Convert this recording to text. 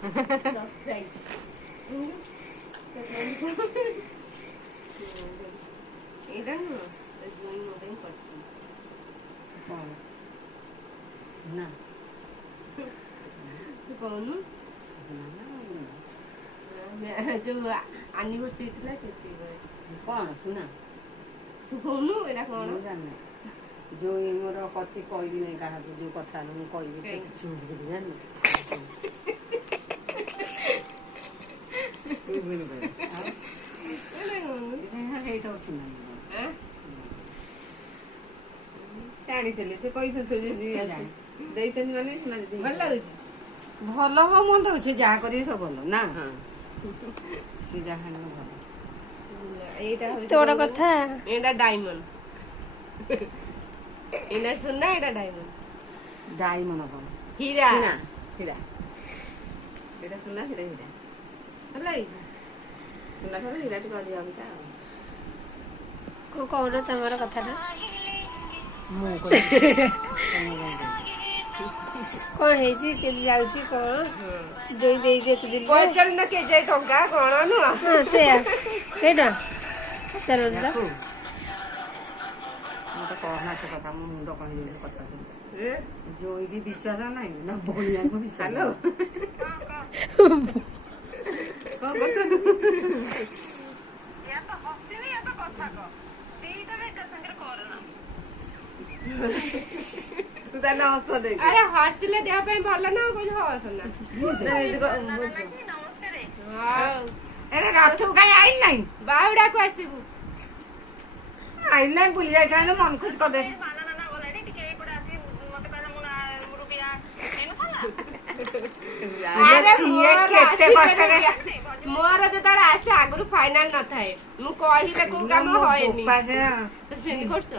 surprise एटा न जोई मोटे करछि कोन ना तू कोन ना जो एनिवर्सरी थिला सेति कोन सुना तू कोन एटा कोन जाने जो मोर कछि कहि नै काहा जो कथा न कहि दे चुप कर जान तू बोल बोल हां हे तो सुना हैं जानी थे से कहि तो देइछन माने सुना दे भल लागै भल हो मन से जा करी सब भल ना हां से जा हन भल एटा तोड़ कथा एटा डायमंड इना सुनना एटा डायमंड कोन हीरा हीरा हीरा एटा सुनना सेटा हीरा हलाई सुनना कर हीरा टी दिया पैसा को कोन तमर कथाटा मु को कोन हे जी के जाउची कोन जोई देई जे तो दिन बचल न के जे टंका कोन नु हां से केडा चलो दा मत कहना से कथा मु मुंड कहि जे कथा ए जोई भी विश्वास नहीं ना बोलिया को विश्वास हेलो को करत या तो हसी नहीं या तो कथा को तीटा रे का संग करना तू ता ना हस दे अरे हसले देह पे भल ना कोइ हस ना नमस्कार हां अरे रातू काई आई नहीं बावडा को आसीबू आई नहीं भूल जाय कान मन खुश कर दे माना ना बोले रे टिके पड़ा आसी मते कहला मुना रुपया एन खाला अरे ये केते कष्ट रे मोर जे तार आसे आगरु फाइनल न थाए मु कहि देखू काम होएनी पासे से करछ